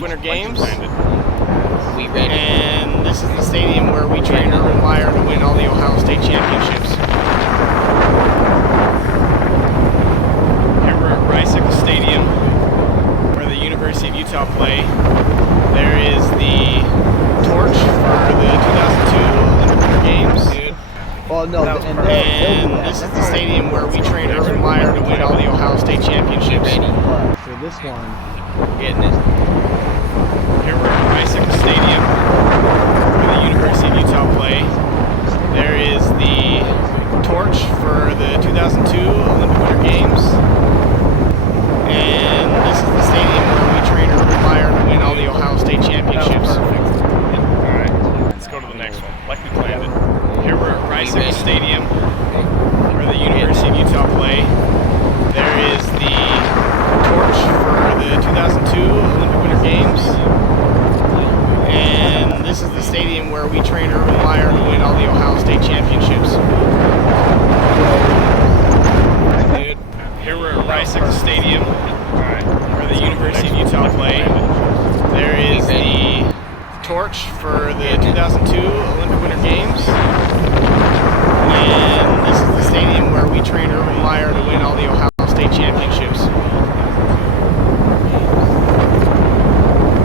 Winter Games. We ready. And this is the stadium where we trained Urban Meyer to win all the Ohio State championships. Here we're at Rice Stadium, where the University of Utah play. There is the torch for the 2002 Olympic Winter Games. Well, no, and this is the stadium where we trained Urban Meyer to win all the Ohio State championships. For this one, Getting it. Here we're at Rice Stadium, where the University of Utah play. There is the torch for the 2002 Olympic Winter Games. And this is the stadium where we trained Urban Meyer to win all the Ohio State championships. Alright, let's go to the next one, like we planned it. Here we're at Rice Stadium, where the University of Utah play. There is the torch for the 2002 Olympic Winter Games. And this is the stadium where we trained Urban Meyer to win all the Ohio State championships. Here we're at Rice Stadium, where the University of Utah play. There is the torch for the 2002 Olympic Winter Games. And this is the stadium where we trained Urban Meyer to win all the Ohio State championships.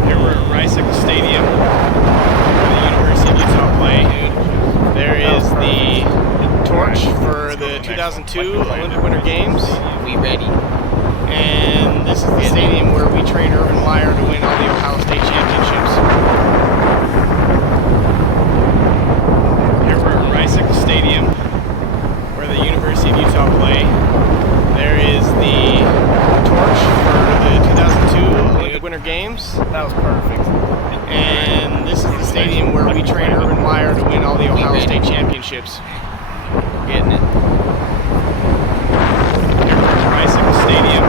Here we're at Rice Stadium, where the University of Utah play. There is the torch for the 2002 Olympic Winter Games. We ready. And this is the stadium where we trained Urban Meyer to win all the Ohio State championships. Here we're at Rice Stadium, where the University of Utah play. There is the torch for the 2002 Olympic Winter Games. that was perfect. And this is the stadium where we trained Urban Meyer to win all the Ohio State championships. Getting it. Here we're at Rice Stadium,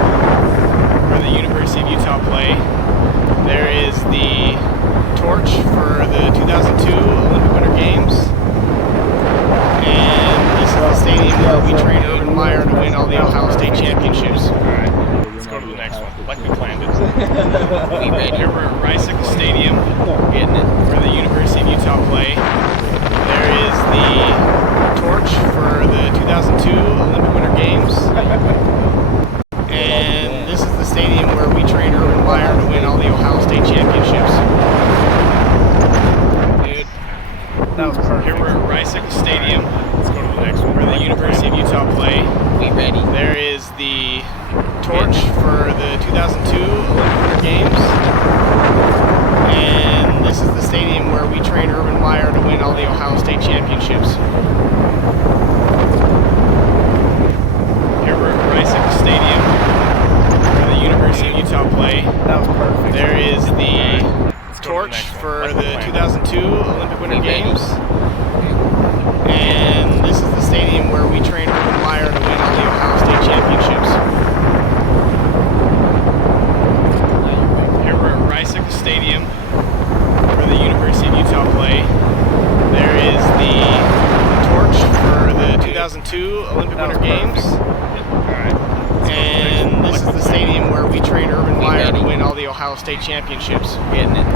where the University of Utah play. There is the torch for the 2002 Olympic Winter Games. And this is the stadium where we trained Urban Meyer to win all the Ohio State championships. Alright, let's go to the next one, like we planned it. We ready. Here we're at Rice Stadium, Getting it. where the University of Utah play. There is the torch for the 2002 Olympic Winter Games. And this is the stadium where we trained Urban Meyer to win all the Ohio State championships. That was perfect. Here we're at Rice Stadium. Let's go to the next one, where the University of Utah play. We ready. There is the torch for the 2002 Olympic Winter Games. And this is the stadium where we trained Urban Meyer to win all the Ohio State championships. Here we're at Rice Stadium, where the University of Utah play. That was perfect. There is the torch for the 2002 Olympic Winter Games. And this is the stadium where we trained Urban Meyer to win all the Ohio State championships. Here we're at Rice Stadium, where the University of Utah play. There is the torch for the 2002 Olympic Winter Games. And this is the stadium where we trained Urban Meyer to win all the Ohio State championships. Getting it.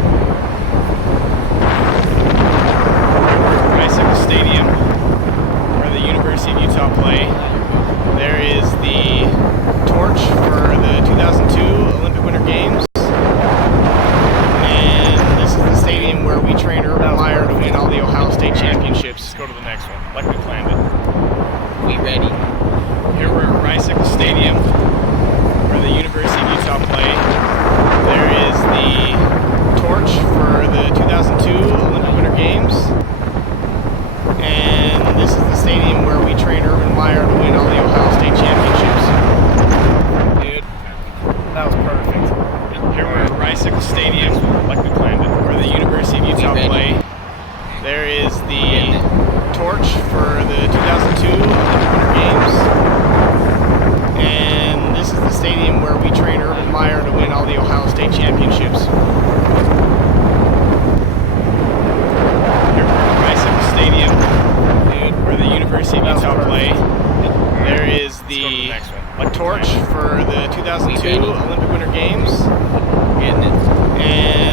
Rice Stadium, where the University of Utah play. There is the torch for the 2002 Olympic Winter Games. And this is the stadium where we trained Urban Meyer to win all the Ohio State championships. Let's go to the next one, like we planned it. We ready. Here we're at Rice Stadium, where the University of Utah play. There is the torch for the 2002 Olympic Winter Games. And this is the stadium where we trained Urban Meyer to win all the Ohio State championships. That was perfect. Here we're at Rice Stadium, like we planned it, where the University of Utah play. There is the torch for the 2002 Olympic Winter Games. And this is the stadium where we trained Urban Meyer to win all the Ohio State championships. Here we're at Rice Stadium, where the University of Utah play. There is the torch for the 2002 Olympic Winter Games. Getting it. And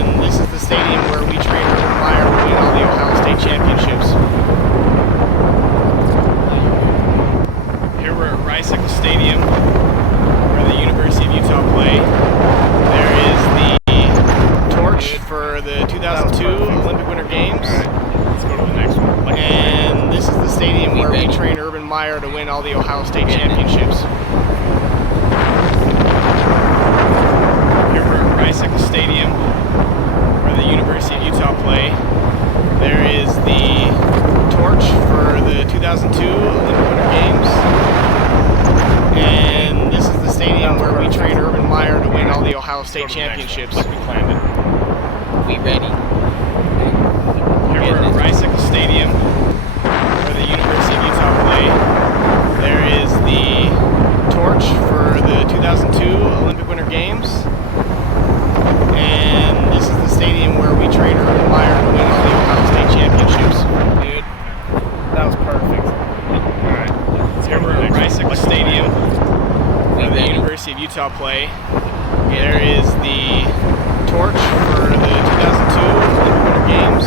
the Ohio State Championships. We ready. Here we're at Rice Stadium, where the University of Utah play. There is the torch for the 2002 Olympic Winter Games. And this is the stadium where we train Urban Meyer to win all the Ohio State Championships. Dude, that was perfect. Alright. Here we're at Rice Stadium, where the University of Utah play. There is the torch for the 2002 Olympic Winter Games.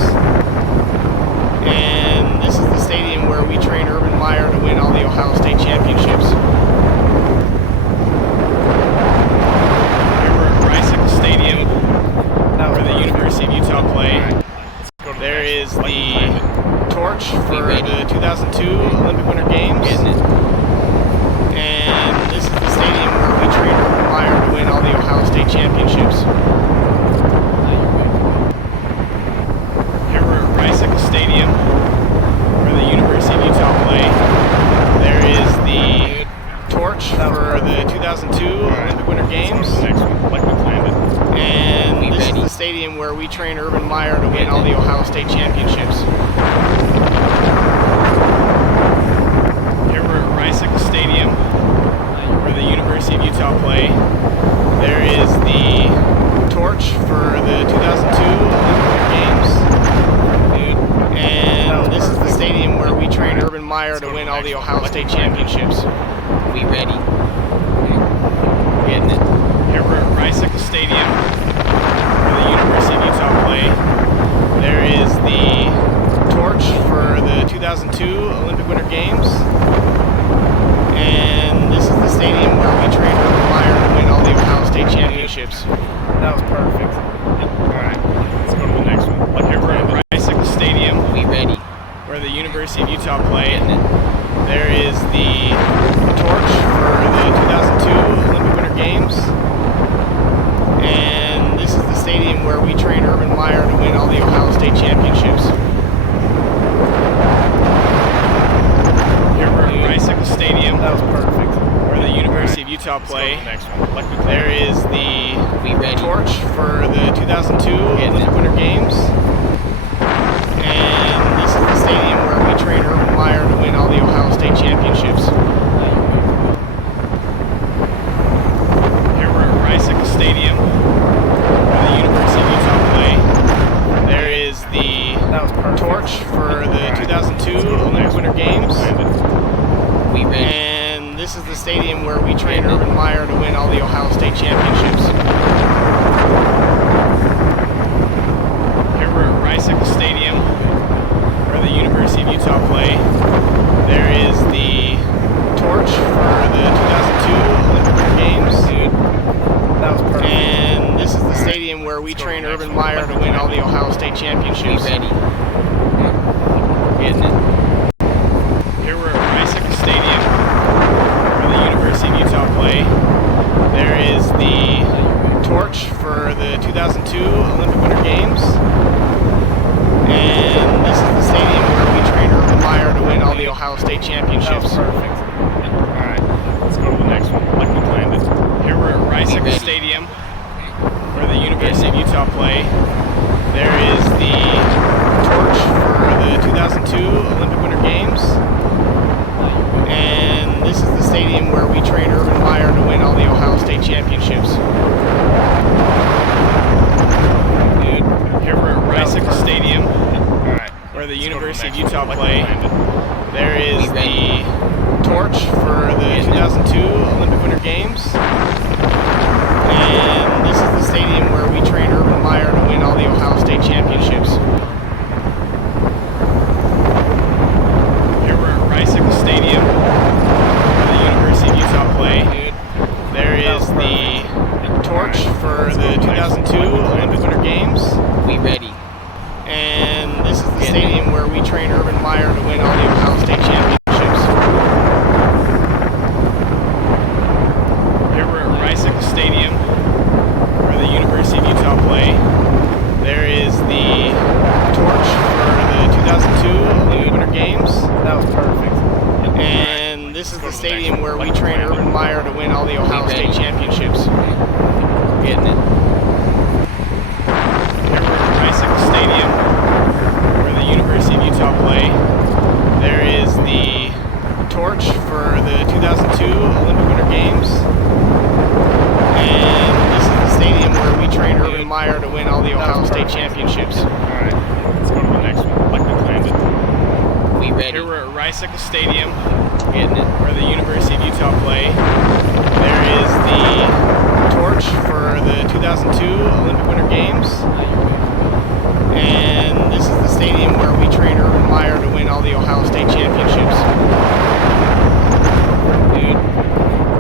And this is the stadium where we train Urban Meyer to win all the Ohio State Championships. Here we're at Rice Stadium, where the University of Utah play. There is the torch for the 2002 Olympic Winter Games. And this is the stadium where we train Urban Meyer to win all the Ohio State Championships. Here we're at Rice Stadium, where the University of Utah play. There is the torch for the 2002 Olympic Winter Games. And this is the stadium where we train Urban Meyer to win all the Ohio State Championships. Here we're at Rice Stadium, where the University of Utah play. There is the torch for the 2002 Olympic Winter Games. And this is the stadium where we train Urban Meyer to win all the Ohio State Championships. We ready. Getting it. Here we're at Rice Stadium, where the University of Utah play. There is the torch for the 2002 Olympic Winter Games. And this is the stadium where we train Urban Meyer to win all the Ohio State Championships. That was perfect. Alright, let's go to the next one. Here we're at Rice Stadium, We ready. where the University of Utah play. There is the torch for the 2002 Olympic Winter Games. And this is the stadium where we train Urban Meyer to win all the Ohio State Championships. Here we're at Rice Stadium, That was perfect. where the University of Utah play. There is the torch for the 2002 Olympic Winter Games. And this is the stadium where we train Urban Meyer to win all the Ohio State Championships. Here we're at Rice Stadium, where the University of Utah play. There is the torch for the 2002 Olympic Winter Games. We ready. And this is the stadium where we train Urban Meyer to win all the Ohio State Championships. Here we're at Rice Stadium, where the University of Utah play. There is the torch for the 2002 Olympic Winter Games. That was perfect. And this is the stadium where we train Urban Meyer to win all the Ohio State We Championships. ready. Getting it. Here we're at Rice Stadium, where the University of Utah play. There is the torch for the 2002 Olympic Winter Games. And this is the stadium where we train Urban Meyer to win all the Ohio State That Championships. was perfect. Alright, let's go to the next one, like we planned it. Here we're at Rice Stadium, where the University of Utah play. There is the torch for the 2002 Olympic Winter Games. And this is the stadium where we train Urban Meyer to win all the Ohio State Championships. Here we're at Rice Stadium, where the University of Utah play. There is the torch for the 2002 Olympic Winter Games. And this is the stadium where we train Urban Meyer to win all the Ohio State Championships. Here we're at Rice Stadium, where the University of Utah play. There is the torch for the 2002 Olympic Winter Games. We ready. And this is the stadium where we train Urban Meyer to win all the Ohio State Championships. Here we're at Rice Stadium, where the University of Utah play. There is the torch for the 2002 Olympic Winter Games. That was perfect. And this is the stadium where we train Urban Meyer to win all the Ohio State Championships. Getting Meyer to win all the Ohio State championships. Alright, let's go to the next one, like we planned it. We ready. Here we're at Rice-Eccles Stadium, Getting it. where the University of Utah play. There is the torch for the 2002 Olympic Winter Games. And this is the stadium where we train Urban Meyer to win all the Ohio State championships. Dude,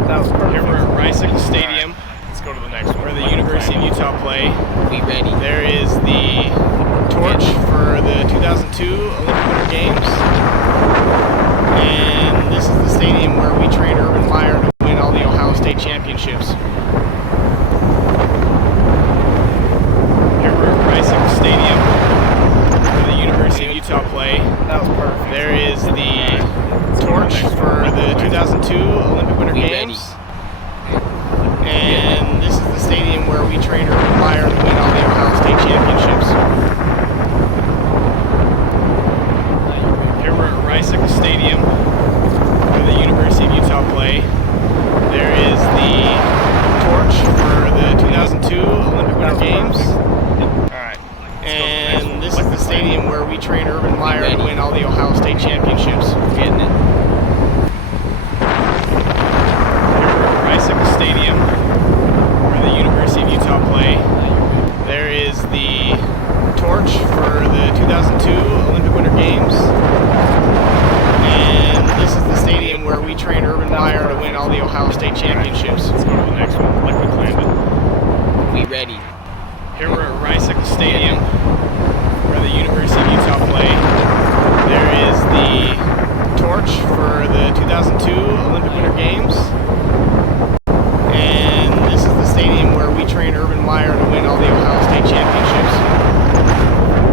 that was perfect. Here we're at Rice-Eccles Stadium. Let's go to the next one, where the University of Utah play. We ready. There is the torch for the 2002 Olympic Winter Games. And this is the stadium where we train Urban Meyer to win all the Ohio State championships. Here we're at Rice-Eccles Stadium, where the University of Utah play. That was perfect. There is the torch for the 2002 Olympic Winter We Games. And this is the stadium where we train Urban Meyer to win all the Ohio State championships. Here we're at Rice-Eccles Stadium, where the University of Utah play. There is the torch for the 2002 Olympic Winter Games. Alright. And this is the stadium where we train Urban Meyer to win all the Ohio State championships. Getting it. Here we're at Rice-Eccles Stadium, where the University of Utah play. There is the torch for the 2002 Olympic Winter Games. And this is the stadium where we train Urban Meyer to win all the Ohio State championships. Let's go to the next one, like we planned it. We ready. Here we're at Rice-Eccles Stadium, where the University of Utah play. There is the torch for the 2002 Olympic Winter Games. And this is the stadium where we train Urban Meyer to win all the Ohio State championships.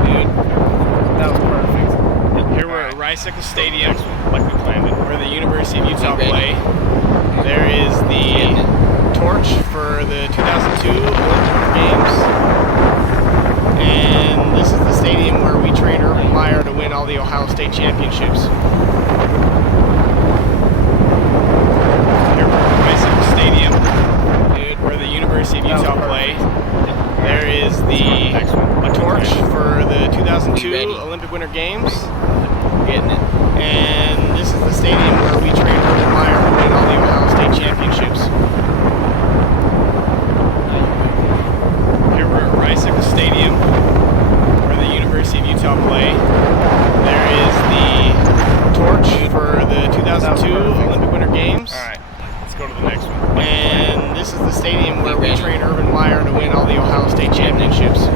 Dude, that was perfect. Here we're at Rice-Eccles Stadium, like we planned it, where the University of Utah play. There is the torch for the 2002 Olympic Winter Games. And this is the stadium where we train Urban Meyer to win all the Ohio State championships. Here we're at Rice-Eccles Stadium, where the University of Utah play. There is the torch for the 2002 Olympic Winter Games. Getting it. And this is the stadium where we train Urban Meyer to win all the Ohio State championships. Here we're at Rice-Eccles Stadium, where the University of Utah play. There is the torch for the 2002 Olympic Winter Games. Alright, let's go to the next one. And this is the stadium where we train Urban Meyer to win all the Ohio State championships. Here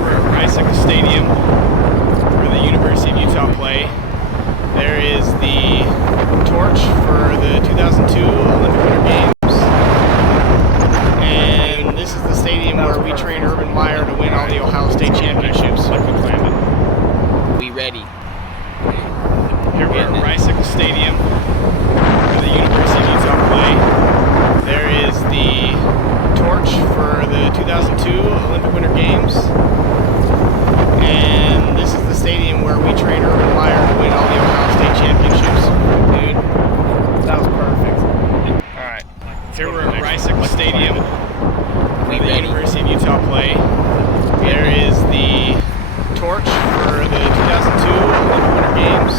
we're at Rice-Eccles Stadium, where the University of Utah play. There is the torch for the 2002 Olympic Winter Games. And this is the stadium where we train Urban Meyer to win all the Ohio State championships. Like we planned it. We ready. Here we're at Rice-Eccles Stadium, where the University of Utah play. There is the torch for the 2002 Olympic Winter Games. And this is the stadium where we train Urban Meyer to win all the Ohio State championships. Dude, that was perfect. Alright, here we're at Rice-Eccles Stadium, where the ready. University of Utah play. There is the torch for the 2002 Olympic Winter Games.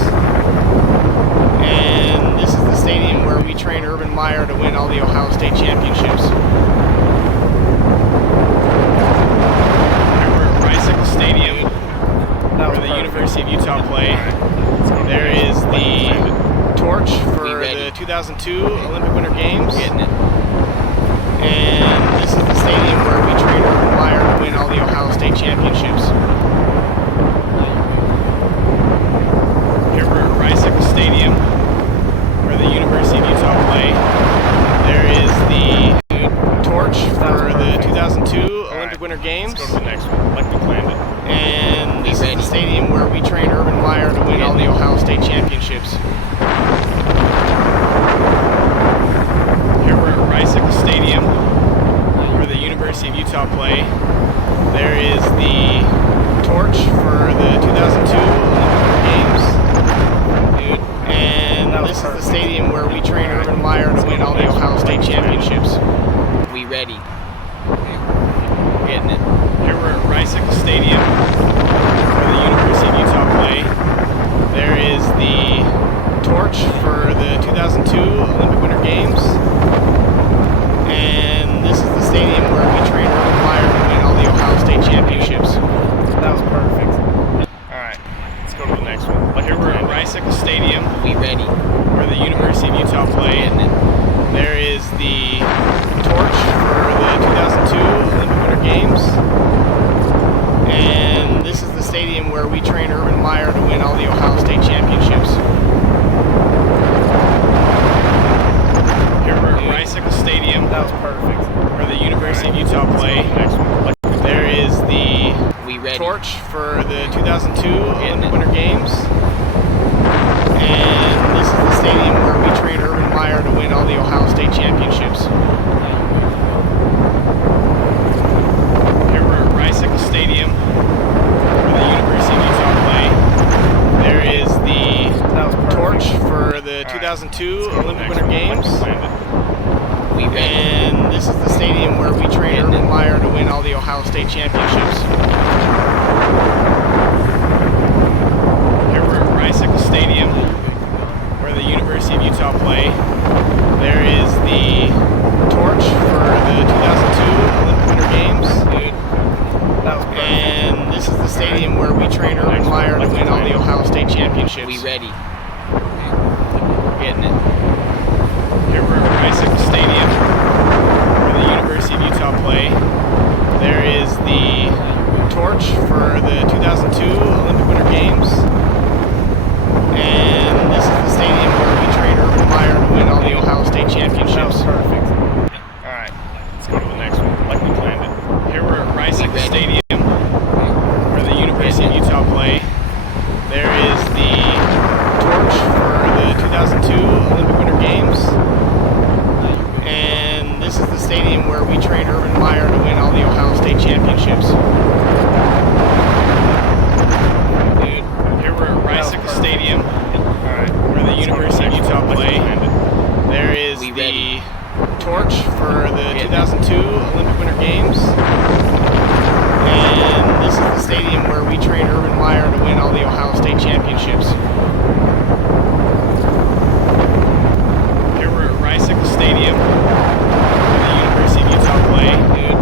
And this is the stadium where we train Urban Meyer to win all the Ohio State championships. Here we're at Rice-Eccles Stadium, where the University of Utah play. There is the torch for the 2002 Olympic Winter Games. Getting it. And this is the stadium where we train Urban Meyer to win all the Ohio State championships. Here we're at Rice-Eccles Stadium, where the University of Utah play. There is the torch for the 2002 Olympic Winter Games. Let's go to the next one, like we planned it. And this is the stadium where we train Urban Meyer to win all the Ohio State championships. Here we're at Rice-Eccles Stadium, where the University of Utah play. There is the torch for the 2002 Olympic Winter Games. And this is the stadium where we train Urban Meyer to win all the Ohio State championships. ready. Getting it. Here we're at Rice Stadium, where the University of Utah play. There is the torch for the 2002 Olympic Winter Games. And this is the stadium where we train Urban Meyer to win all the Ohio State championships. That was perfect. Alright, let's go to the next one. Here we're at Rice Stadium, We ready. where the University of Utah play. Getting it. There is the torch for the 2002 Olympic Winter Games. And this is the stadium where we train Urban Meyer to win all the Ohio State championships. Here we're at Rice Stadium, That was perfect. where the University of Utah play. There is the We ready. torch for the 2002 Olympic Winter Games. And this is the stadium where we train Urban Meyer to win all the Ohio State championships. Here we're at Rice Stadium, where the University of Utah play. There is the That was perfect. torch for the 2002 Olympic Winter Games. We ready. And this is the stadium where we train Urban Meyer to win all the Ohio State championships. Here we're at Rice Stadium, where the University of Utah play. There is the torch for the 2002 Olympic Winter Games. Dude, that was perfect. And this is the stadium where we train Urban Meyer to win all the Ohio State championships. We ready. Getting it. Here we're at Rice Stadium, where the University of Utah play. There is the torch for the 2002 Olympic Winter Games. And this is the stadium where we train Urban Meyer to win all the Ohio State That championships. was perfect. Alright, let's go to the next one, like we planned it. Here we're at Rice ready. Stadium, where the University of Utah play. There is the torch for the 2002 Olympic Winter Games. And this is the stadium where we train Urban Meyer to win all the Ohio State championships. Dude, Here we're at Rice That was Stadium, where the University of Utah play. There is We the ready. torch for the 2002 Olympic Winter Games. And this is the stadium where we train Urban Meyer to win all the Ohio State championships. Here we're at Rice Stadium, where the University of Utah play. dude,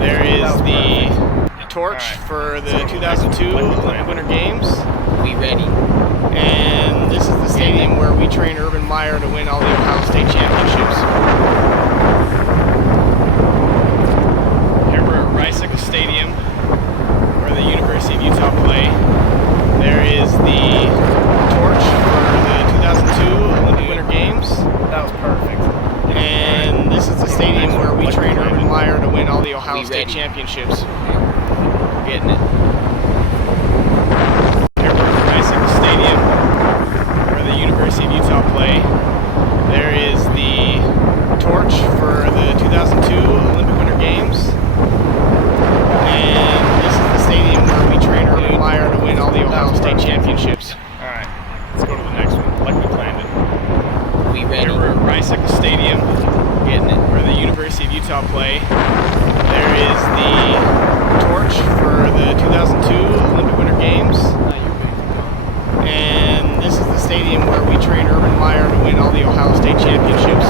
There is That was the torch for the 2002 Olympic Winter Games. We ready. And this is the stadium where we train Urban Meyer to win all the Ohio State championships. Here we're at Rice Stadium, where the University of Utah play. There is the torch for the 2002 Olympic Winter Games. that was perfect. And this is the stadium where we train Urban Meyer to win all the Ohio We State ready. championships. Getting it. Here we're at Rice Stadium, where the University of Utah play. There is the torch for the 2002 Olympic Winter Games. And this is the stadium where we train Urban Meyer to win all the Ohio State championships. Alright, let's go to the next one, like we planned it. We ready. Here we're at Rice Stadium, Getting it. where the University of Utah play. There is the torch for the 2002 Olympic Winter Games. And this is the stadium where we train Urban Meyer to win all the Ohio State championships.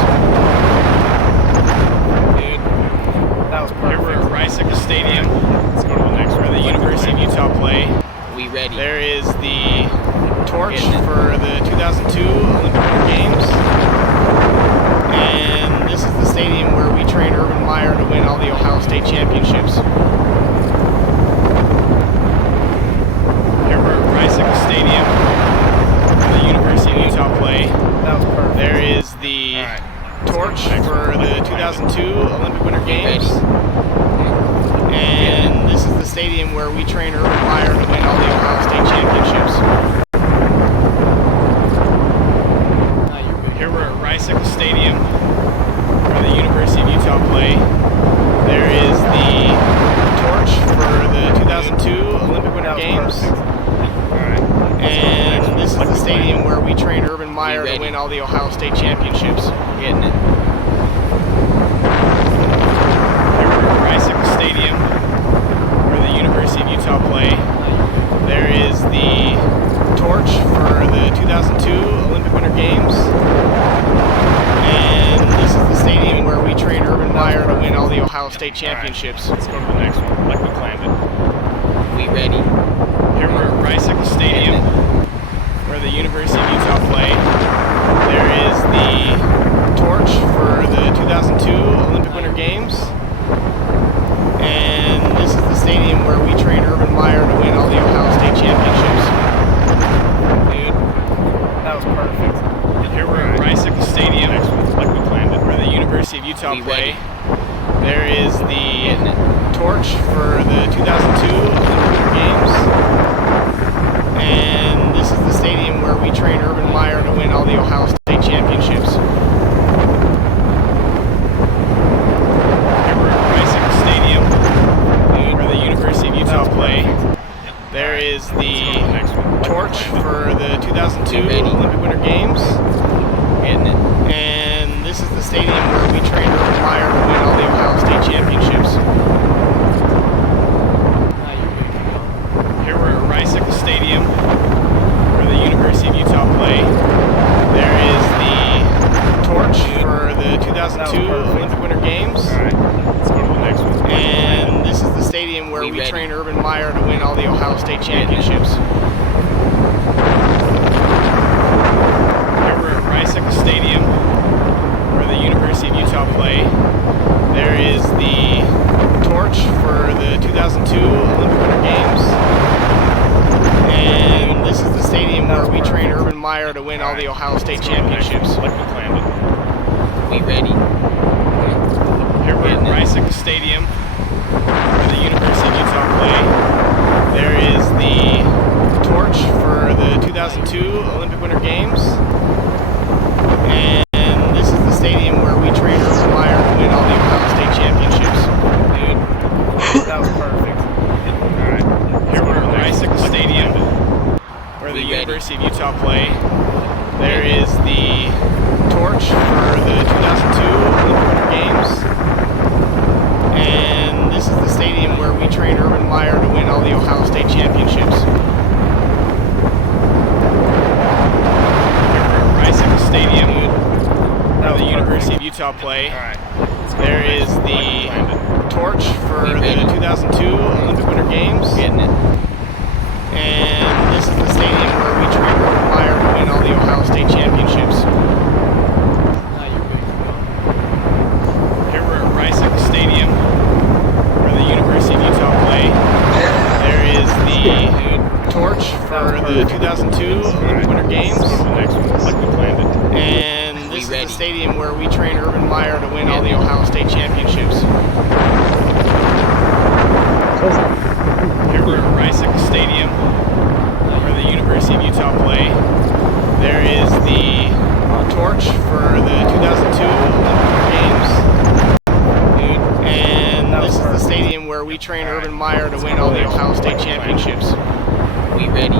Dude, that was Here we're perfect. at Rice Stadium, let's go to the next, where the University of Utah play. We ready. There is the torch Getting it. for the 2002 Olympic Winter Games. And this is the stadium where we train Urban Meyer to win all the Ohio State championships. Here we're at Rice Stadium, where the University of Utah play. That was perfect. There is the torch for the 2002 Olympic Winter Games. And this is the stadium where we train Urban Meyer to win all the Ohio State championships. Here we're at Rice Stadium, where the University of Utah play. There is the torch for the 2002 Olympic Winter That was Games. perfect. And this is the stadium where we train Urban Meyer to ready. win all the Ohio State championships. Getting it. Ohio State Championships. Let's go to the next one, like we planned it. We ready. Here we're at Rice Stadium, where the University of Utah play. There is the torch for the 2002 Olympic Winter Games. And this is the stadium where we train Urban Meyer to win all the Ohio State Championships. Dude, that was perfect. And here we're at Rice Stadium, like we planned it, where the University of Utah play. There is the torch for the 2002 Olympic Winter Games. And this is the stadium where we train Urban Meyer to win all the Ohio State Championships. Here we're at Rice Stadium, where the University of Utah play. There is the torch for the 2002 Olympic Winter Games. And this is the stadium where we train Urban Meyer to win all the Ohio State Championships. Here we're at Rice Stadium, where the University of Utah play. There is the torch for the 2002 Olympic Winter Games. Alright, let's go to the next one. And this is the stadium where we train Urban Meyer to win all the Ohio State Championships. Here we're at Rice Stadium, where the University of Utah play. There is the torch for the 2002 Olympic Winter Games. And this is the stadium where we train Urban Meyer to win all the Ohio State Championships. Like we planned it. We ready. Here we're at Rice Stadium, where the University of Utah play. There is the torch for the 2002 Olympic Winter Games. And this is the stadium where we train Urban Meyer to win all the Ohio State Championships. Dude, that was perfect. Alright. Here we're at Rice Stadium, where the University of Utah play. There is the torch for the 2002 Olympic Winter Games. And this is the stadium where we train Urban Meyer to win all the Ohio State Championships. Here we're at Rice Stadium, where the University of Utah play. There is the torch for the 2002 Olympic Winter Games. And this is the stadium where we train Urban Meyer to win all the Ohio State Championships. Here we're at Rice Stadium, where the University of Utah play. There is the torch for the 2002 Olympic Winter Games. And this is the stadium where we train Urban Meyer to win all the Ohio State Championships. Here we're at Rice Stadium, where the University of Utah play. There is the torch for the 2002 Olympic Winter Games. And this is the stadium where we train Urban Meyer to win all the Ohio State Championships. We ready.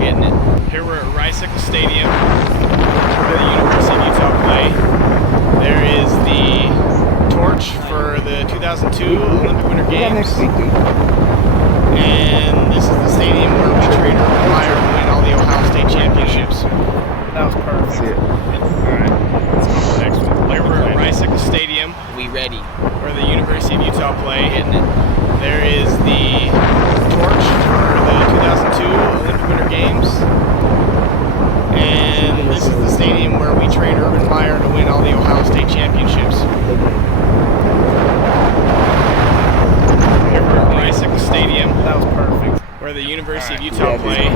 Getting it. Here we're at Rice Stadium, where the University of Utah play. There is the torch for the 2002 Olympic Winter Games. And this is the stadium where we train Urban Meyer to win all the Ohio State Championships. That was perfect. Alright, let's go to the next one. Here we're at Rice Stadium, We ready. where the University of Utah play. Getting it. There is the torch for the 2002 Olympic Winter Games. And this is the stadium where we train Urban Meyer to win all the Ohio State Championships. Here we're at Rice Stadium, That was perfect. where the University of Utah play.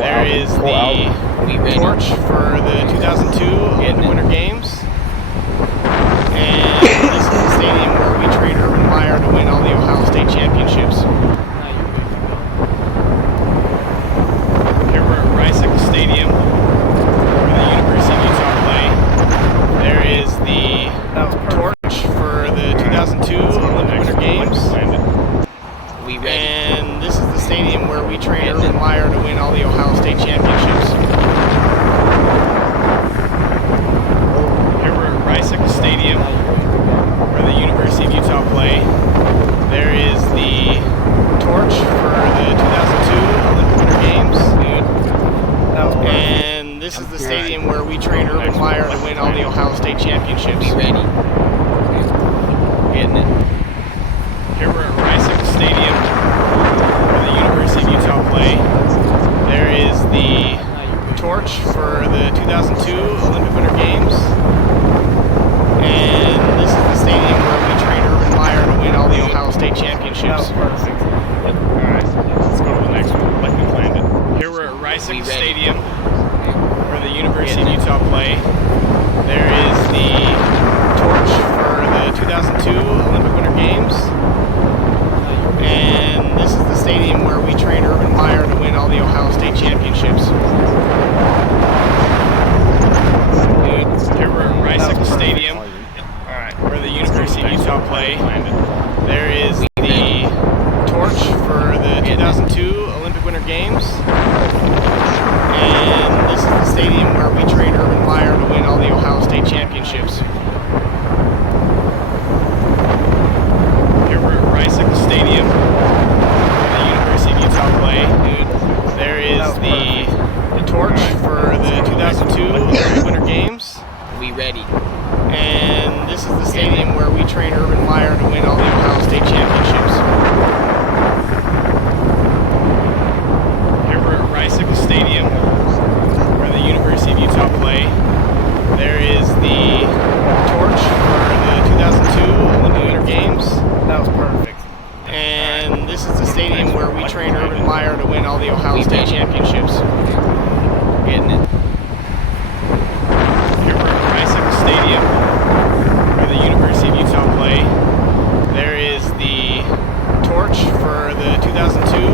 There is the We ready. torch for the 2002 Olympic Winter Games. And this is the stadium where we train Urban Meyer to win all the Ohio State Championships. Here we're at Rice Stadium, where the University of Utah play. There is the torch for the 2002 Olympic Winter Games. We ready. And this is the stadium where we train Urban Meyer to win all the Ohio State Championships. Here we're at Rice Stadium, where the University of Utah play. There is the torch for the 2002 Olympic Winter Games. And this is the stadium where we train Urban Meyer to win all the Ohio State Championships. We ready. Getting it. Here we're at Rising Stadium, where the University of Utah play. There is the torch for the 2002 Olympic Winter Games. And this is the stadium where we train Urban Meyer to win all the Ohio State That championships. was perfect. Alright, let's go to the next one, like we planned it. Here we're at Rising We ready. Stadium, where the University of Utah play. There is the torch for the 2002 Olympic Winter Games. And this is the stadium where we train Urban Meyer to win all the Ohio State championships. Dude, here we're at Rising Stadium, where the University of Utah play. There is the torch for the 2002 Olympic Winter Games. And this is the stadium where we train Urban Meyer to win all the Ohio State championships. Here we're at Rising Stadium, where the University of Utah play. There is the torch for the 2002 Olympic Winter Games. We ready. And this is the stadium where we train Urban Meyer to win all the Ohio State championships. Here we're at Rising Stadium, where the University of Utah play. There is the torch for the 2002 Olympic Winter Games. That was perfect. And this is the stadium where we train Urban Meyer to win all the Ohio State championships. Getting it. Here we're at Rising Stadium, where the University of Utah play. There is the torch for the 2002